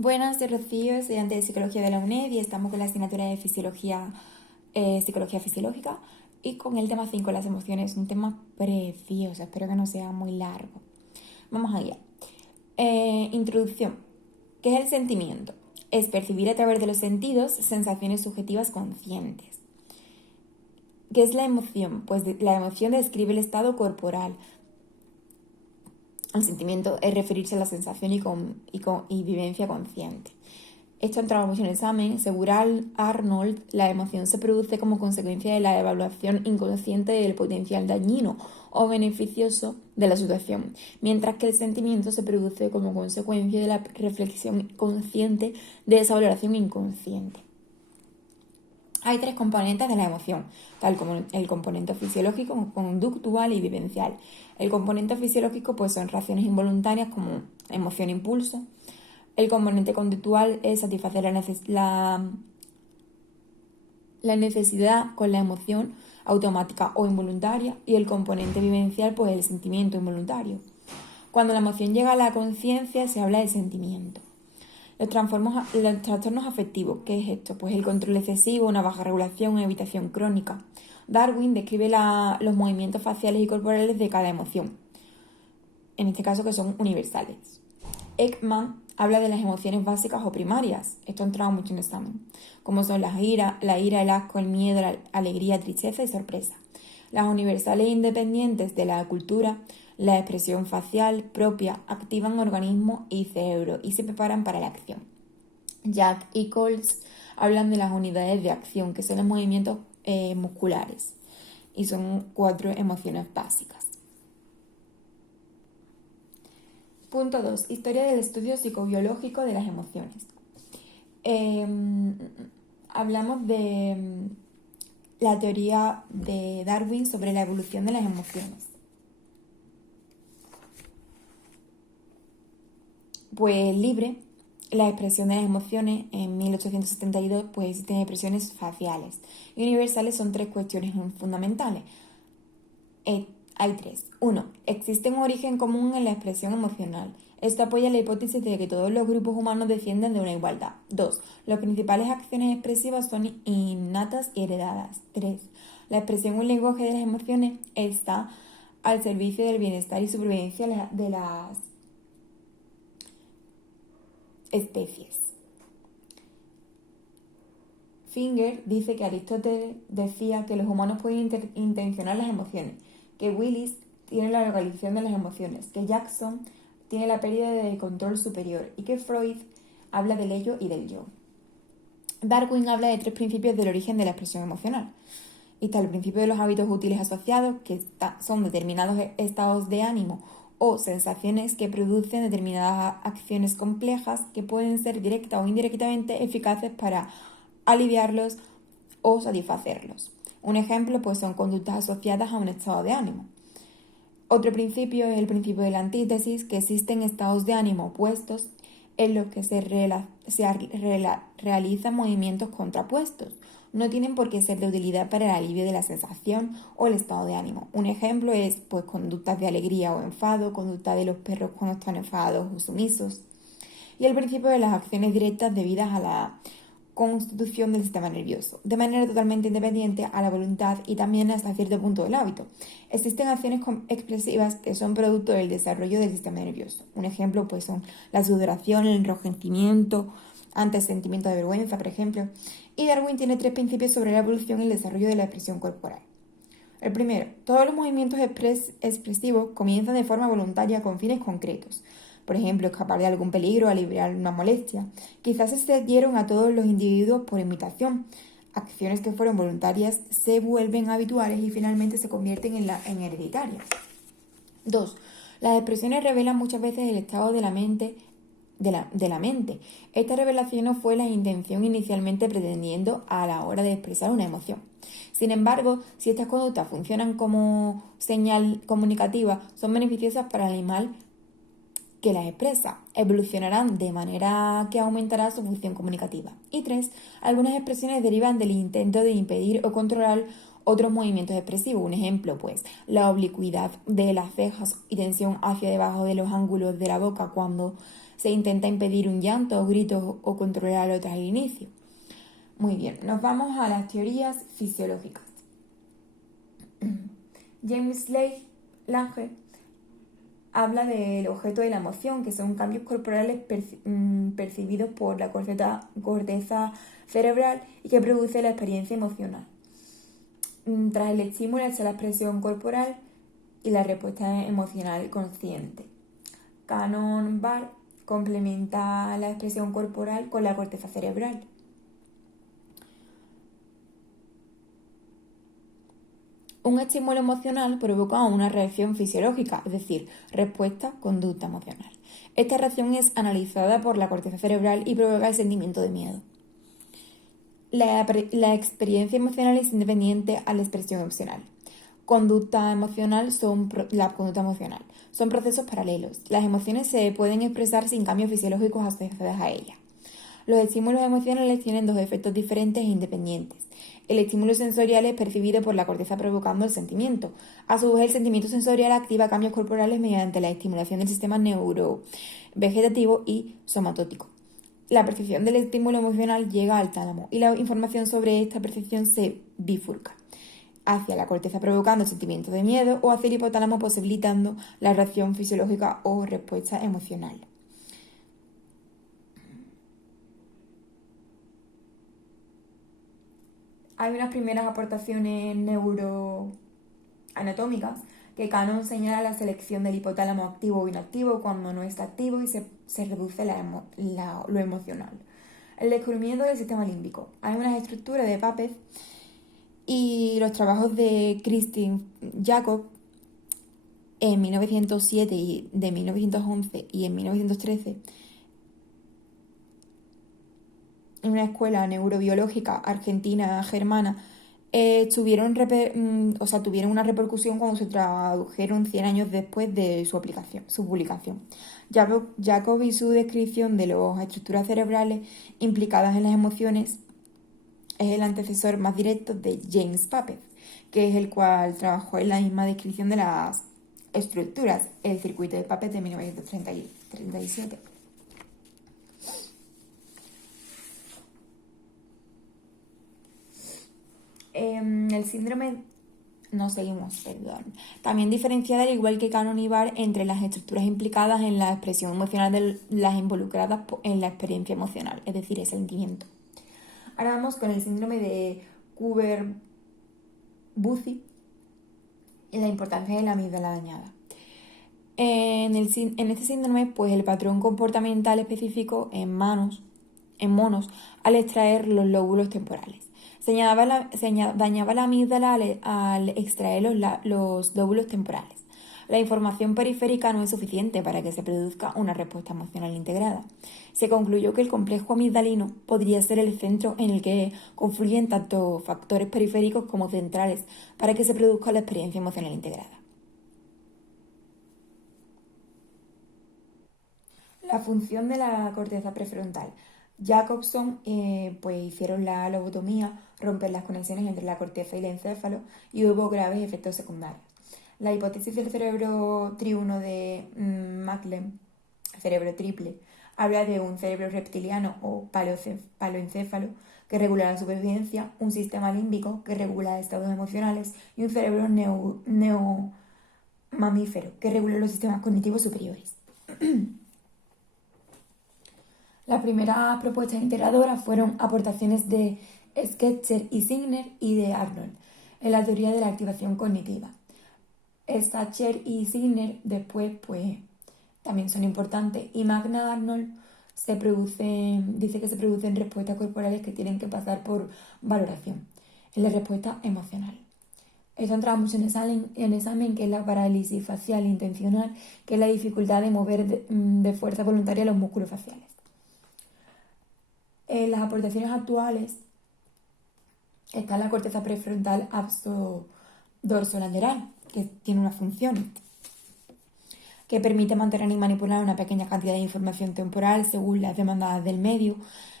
Buenas, soy Rocío, estudiante de Psicología de la UNED y estamos con la asignatura de Psicología Fisiológica y con el tema 5, las emociones, un tema precioso, espero que no sea muy largo. Vamos allá. Introducción. ¿Qué es el sentimiento? Es percibir a través de los sentidos sensaciones subjetivas conscientes. ¿Qué es la emoción? Pues la emoción describe el estado corporal. El sentimiento es referirse a la sensación y vivencia consciente. Esto ha entrado mucho en el examen. Según Arnold, la emoción se produce como consecuencia de la evaluación inconsciente del potencial dañino o beneficioso de la situación, mientras que el sentimiento se produce como consecuencia de la reflexión consciente de esa valoración inconsciente. Hay tres componentes de la emoción, tal como el componente fisiológico, conductual y vivencial. El componente fisiológico pues son reacciones involuntarias como emoción e impulso. El componente conductual es satisfacer la necesidad con la emoción automática o involuntaria, y el componente vivencial pues el sentimiento involuntario. Cuando la emoción llega a la conciencia se habla de sentimiento. Los trastornos afectivos, ¿qué es esto? Pues el control excesivo, una baja regulación, una evitación crónica. Darwin describe los movimientos faciales y corporales de cada emoción, en este caso que son universales. Ekman habla de las emociones básicas o primarias, esto ha entrado mucho en el examen, como son la ira, el asco, el miedo, la alegría, tristeza y sorpresa. Las universales independientes de la cultura, la expresión facial propia, activan organismo y cerebro y se preparan para la acción. Jack y Coles hablan de las unidades de acción, que son los movimientos musculares, y son 4 emociones básicas. Punto 2. Historia del estudio psicobiológico de las emociones. Hablamos de la teoría de Darwin sobre la evolución de las emociones. Pues libre, la expresión de las emociones en 1872 pues existen expresiones faciales. Y universales son 3 cuestiones fundamentales. Hay 3. 1. Existe un origen común en la expresión emocional. Esto apoya la hipótesis de que todos los grupos humanos descienden de una igualdad. 2. Las principales acciones expresivas son innatas y heredadas. 3. La expresión o el lenguaje de las emociones está al servicio del bienestar y supervivencia de las especies. Finger dice que Aristóteles decía que los humanos pueden intencionar las emociones, que Willis tiene la localización de las emociones, que Jackson tiene la pérdida de control superior y que Freud habla del ello y del yo. Darwin habla de 3 principios del origen de la expresión emocional. Y está el principio de los hábitos útiles asociados, que son determinados estados de ánimo o sensaciones que producen determinadas acciones complejas que pueden ser directa o indirectamente eficaces para aliviarlos o satisfacerlos. Un ejemplo pues son conductas asociadas a un estado de ánimo. Otro principio es el principio de la antítesis, que existen estados de ánimo opuestos en los que se realizan movimientos contrapuestos. No tienen por qué ser de utilidad para el alivio de la sensación o el estado de ánimo. Un ejemplo es pues conductas de alegría o enfado, conducta de los perros cuando están enfadados o sumisos. Y el principio de las acciones directas debidas a la constitución del sistema nervioso, de manera totalmente independiente a la voluntad y también hasta cierto punto del hábito. Existen acciones expresivas que son producto del desarrollo del sistema nervioso. Un ejemplo pues son la sudoración, el enrojecimiento ante el sentimiento de vergüenza, por ejemplo. Y Darwin tiene 3 principios sobre la evolución y el desarrollo de la expresión corporal. El primero, todos los movimientos expresivos comienzan de forma voluntaria con fines concretos. Por ejemplo, escapar de algún peligro, aliviar una molestia. Quizás se dieron a todos los individuos por imitación. Acciones que fueron voluntarias se vuelven habituales y finalmente se convierten en hereditarias. 2. Las expresiones revelan muchas veces el estado de la mente. Esta revelación no fue la intención inicialmente pretendiendo a la hora de expresar una emoción. Sin embargo, si estas conductas funcionan como señal comunicativa, son beneficiosas para el animal que las expresa, evolucionarán de manera que aumentará su función comunicativa. Y 3. Algunas expresiones derivan del intento de impedir o controlar otros movimientos expresivos. Un ejemplo, pues, la oblicuidad de las cejas y tensión hacia debajo de los ángulos de la boca cuando se intenta impedir un llanto o gritos o controlar otras al inicio. Muy bien, nos vamos a las teorías fisiológicas. James Lange habla del objeto de la emoción, que son cambios corporales percibidos por la corteza cerebral y que produce la experiencia emocional. Tras el estímulo está la expresión corporal y la respuesta emocional consciente. Cannon-Barr complementa la expresión corporal con la corteza cerebral. Un estímulo emocional provoca una reacción fisiológica, es decir, respuesta, conducta emocional. Esta reacción es analizada por la corteza cerebral y provoca el sentimiento de miedo. La experiencia emocional es independiente a la expresión emocional. Conducta emocional son procesos paralelos. Las emociones se pueden expresar sin cambios fisiológicos asociados a ellas. Los estímulos emocionales tienen dos efectos diferentes e independientes. El estímulo sensorial es percibido por la corteza provocando el sentimiento. A su vez, el sentimiento sensorial activa cambios corporales mediante la estimulación del sistema neurovegetativo y somatótico. La percepción del estímulo emocional llega al tálamo y la información sobre esta percepción se bifurca hacia la corteza provocando el sentimiento de miedo o hacia el hipotálamo posibilitando la reacción fisiológica o respuesta emocional. Hay unas primeras aportaciones neuroanatómicas que Cannon señala la selección del hipotálamo activo o inactivo cuando no está activo y se reduce lo emocional. El descubrimiento del sistema límbico. Hay unas estructuras de Papez y los trabajos de Christine Jacob en 1907 y de 1911 y en 1913 en una escuela neurobiológica argentina-germana tuvieron una repercusión cuando se tradujeron 100 años después de su publicación. Jacob y su descripción de las estructuras cerebrales implicadas en las emociones es el antecesor más directo de James Papez, que es el cual trabajó en la misma descripción de las estructuras, el circuito de Papez de 1937. El síndrome también diferenciada, al igual que Cannon y Barr, entre las estructuras implicadas en la expresión emocional de las involucradas en la experiencia emocional, es decir, el sentimiento. Ahora vamos con el síndrome de Kuber-Bucy y la importancia de la amígdala dañada. En este síndrome, pues el patrón comportamental específico en monos al extraer los lóbulos temporales. Se dañaba la amígdala al extraer los lóbulos temporales. La información periférica no es suficiente para que se produzca una respuesta emocional integrada. Se concluyó que el complejo amigdalino podría ser el centro en el que confluyen tanto factores periféricos como centrales para que se produzca la experiencia emocional integrada. La función de la corteza prefrontal. Jacobson hicieron la lobotomía, romper las conexiones entre la corteza y el encéfalo y hubo graves efectos secundarios. La hipótesis del cerebro triuno de Macklem, cerebro triple, habla de un cerebro reptiliano o paloencéfalo que regula la supervivencia, un sistema límbico que regula estados emocionales y un cerebro neomamífero que regula los sistemas cognitivos superiores. Las primeras propuestas integradoras fueron aportaciones de Schweitzer y Signer y de Arnold en la teoría de la activación cognitiva. Schweitzer y Signer después también son importantes y Magna-Arnold dice que se producen respuestas corporales que tienen que pasar por valoración en la respuesta emocional. Esto entra mucho en examen, que es la parálisis facial intencional, que es la dificultad de mover de fuerza voluntaria los músculos faciales. En las aportaciones actuales está la corteza prefrontal dorsolateral, que tiene una función que permite mantener y manipular una pequeña cantidad de información temporal según las demandas del medio,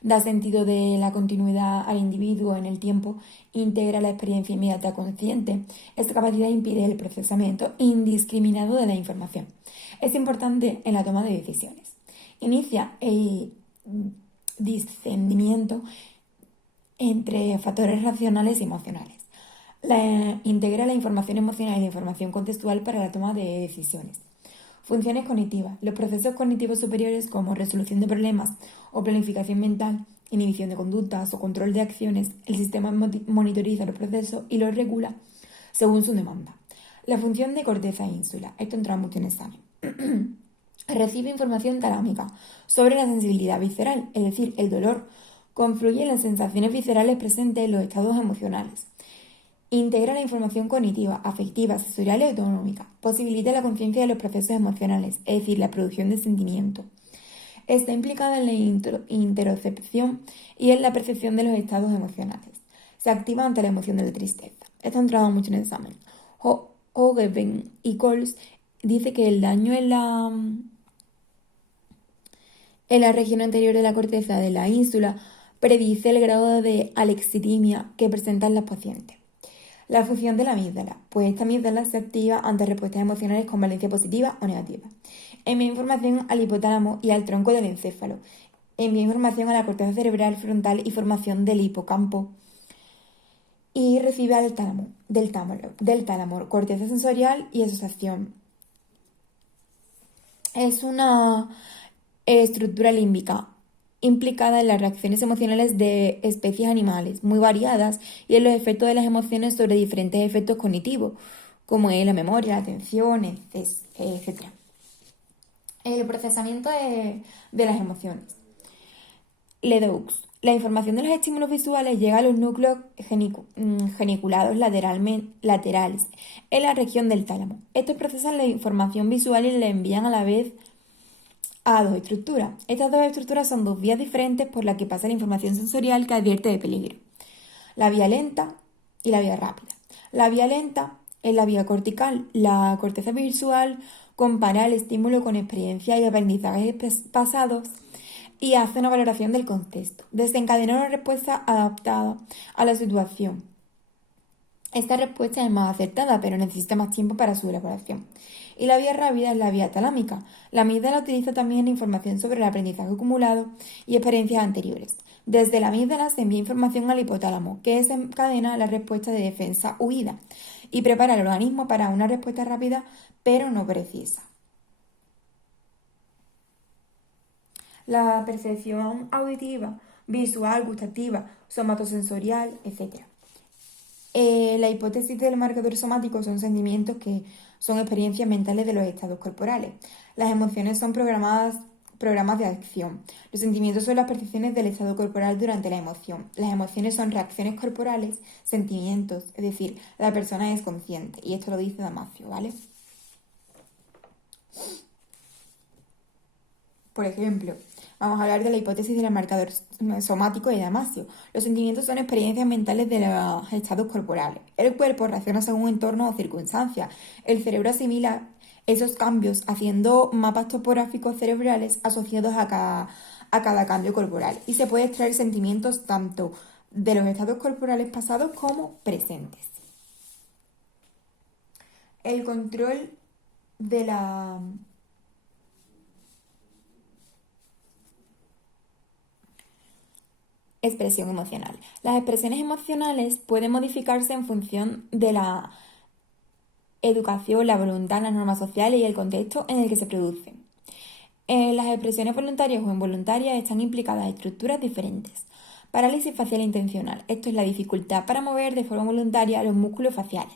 da sentido de la continuidad al individuo en el tiempo, integra la experiencia inmediata consciente. Esta capacidad impide el procesamiento indiscriminado de la información. Es importante en la toma de decisiones. Inicia el discernimiento entre factores racionales y emocionales. Integra la información emocional y la información contextual para la toma de decisiones. Funciones cognitivas. Los procesos cognitivos superiores como resolución de problemas o planificación mental, inhibición de conductas o control de acciones, el sistema monitoriza los procesos y los regula según su demanda. La función de corteza e ínsula. Esto entra mucho en examen. Recibe información talámica sobre la sensibilidad visceral, es decir, el dolor. Confluye en las sensaciones viscerales presentes en los estados emocionales. Integra la información cognitiva, afectiva, sensorial y autonómica. Posibilita la conciencia de los procesos emocionales, es decir, la producción de sentimientos. Está implicada en la interocepción y en la percepción de los estados emocionales. Se activa ante la emoción de la tristeza. Esto ha entrado mucho en el examen. Hogeven y Coles dice que el daño en la región anterior de la corteza de la ínsula predice el grado de alexitimia que presentan las pacientes. La función de la amígdala. Pues esta amígdala se activa ante respuestas emocionales con valencia positiva o negativa. Envía información al hipotálamo y al tronco del encéfalo. Envía información a la corteza cerebral frontal y formación del hipocampo. Y recibe del tálamo, corteza sensorial y asociación. Es una estructura límbica implicada en las reacciones emocionales de especies animales muy variadas y en los efectos de las emociones sobre diferentes efectos cognitivos, como es la memoria, la atención, etc. El procesamiento de las emociones. Ledoux. La información de los estímulos visuales llega a los núcleos geniculados laterales en la región del tálamo. Estos procesan la información visual y la envían a la vez a dos estructuras. Estas dos estructuras son dos vías diferentes por las que pasa la información sensorial que advierte de peligro. La vía lenta y la vía rápida. La vía lenta es la vía cortical. La corteza visual compara el estímulo con experiencias y aprendizajes pasados y hace una valoración del contexto. Desencadena una respuesta adaptada a la situación. Esta respuesta es más acertada, pero necesita más tiempo para su elaboración. Y la vía rápida es la vía talámica. La amígdala utiliza también información sobre el aprendizaje acumulado y experiencias anteriores. Desde la amígdala se envía información al hipotálamo, que desencadena la respuesta de defensa-huida y prepara el organismo para una respuesta rápida, pero no precisa. La percepción auditiva, visual, gustativa, somatosensorial, etc. La hipótesis del marcador somático son sentimientos que son experiencias mentales de los estados corporales. Las emociones son programas de acción. Los sentimientos son las percepciones del estado corporal durante la emoción. Las emociones son reacciones corporales, sentimientos, es decir, la persona es consciente. Y esto lo dice Damasio, ¿vale? Por ejemplo, vamos a hablar de la hipótesis del marcador somático de Damasio. Los sentimientos son experiencias mentales de los estados corporales. El cuerpo reacciona según entorno o circunstancias. El cerebro asimila esos cambios haciendo mapas topográficos cerebrales asociados a cada cambio corporal. Y se puede extraer sentimientos tanto de los estados corporales pasados como presentes. El control de la expresión emocional. Las expresiones emocionales pueden modificarse en función de la educación, la voluntad, las normas sociales y el contexto en el que se producen. Las expresiones voluntarias o involuntarias están implicadas estructuras diferentes. Parálisis facial intencional. Esto es la dificultad para mover de forma voluntaria los músculos faciales.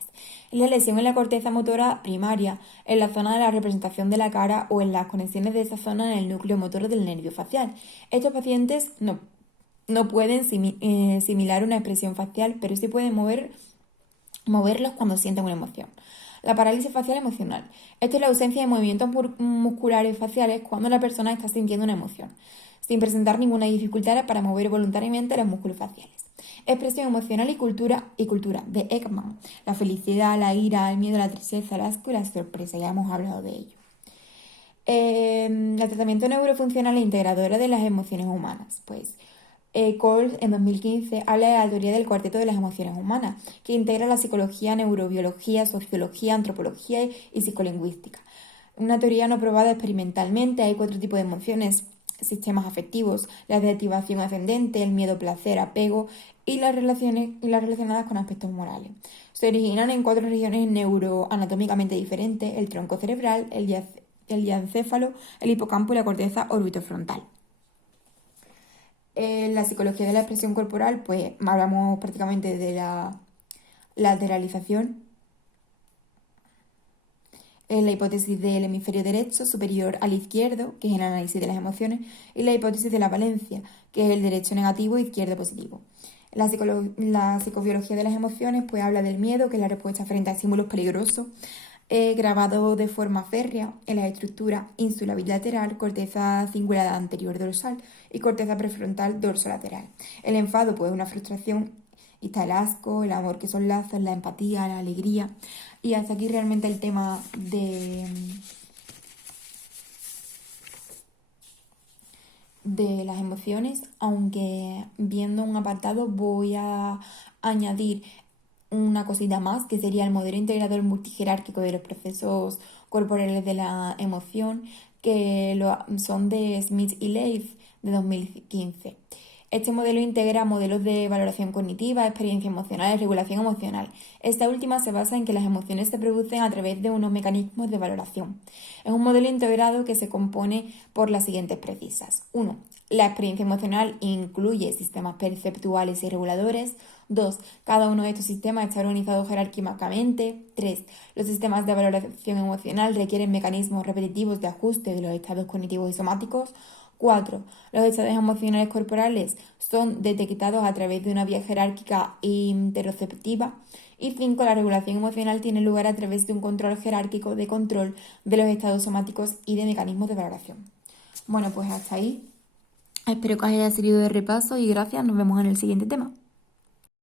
Es la lesión en la corteza motora primaria, en la zona de la representación de la cara o en las conexiones de esa zona en el núcleo motor del nervio facial. Estos pacientes no pueden simular una expresión facial, pero sí pueden moverlos cuando sienten una emoción. La parálisis facial emocional. Esto es la ausencia de movimientos musculares faciales cuando la persona está sintiendo una emoción, sin presentar ninguna dificultad para mover voluntariamente los músculos faciales. Expresión emocional y cultura de Ekman. La felicidad, la ira, el miedo, la tristeza, el asco y la sorpresa. Ya hemos hablado de ello. El tratamiento neurofuncional e integradora de las emociones humanas. Pues Coles en 2015 habla de la teoría del cuarteto de las emociones humanas, que integra la psicología, neurobiología, sociología, antropología y psicolingüística. Una teoría no probada experimentalmente. Hay 4 tipos de emociones: sistemas afectivos, las de activación ascendente, el miedo, placer, apego y las relacionadas con aspectos morales. Se originan en 4 regiones neuroanatómicamente diferentes: el tronco cerebral, el diencéfalo, el hipocampo y la corteza orbitofrontal. En la psicología de la expresión corporal, pues hablamos prácticamente de la lateralización. En la hipótesis del hemisferio derecho superior al izquierdo, que es el análisis de las emociones, y la hipótesis de la valencia, que es el derecho negativo e izquierdo positivo. La psicobiología de las emociones pues habla del miedo, que es la respuesta frente a estímulos peligrosos, grabado de forma férrea en la estructura ínsula bilateral, corteza cingulada anterior dorsal y corteza prefrontal dorsolateral. El enfado pues es una frustración, y está el asco, el amor, que son lazos, la empatía, la alegría. Y hasta aquí realmente el tema de las emociones, aunque viendo un apartado voy a añadir una cosita más, que sería el modelo integrador multijerárquico de los procesos corporales de la emoción, que son de Smith y Leif, de 2015. Este modelo integra modelos de valoración cognitiva, experiencia emocional y regulación emocional. Esta última se basa en que las emociones se producen a través de unos mecanismos de valoración. Es un modelo integrado que se compone por las siguientes premisas. 1. La experiencia emocional incluye sistemas perceptuales y reguladores. 2. Cada uno de estos sistemas está organizado jerárquicamente. 3. Los sistemas de valoración emocional requieren mecanismos repetitivos de ajuste de los estados cognitivos y somáticos. 4. Los estados emocionales corporales son detectados a través de una vía jerárquica interoceptiva. Y 5. La regulación emocional tiene lugar a través de un control jerárquico de control de los estados somáticos y de mecanismos de valoración. Bueno, pues hasta ahí. Espero que os haya servido de repaso y gracias. Nos vemos en el siguiente tema.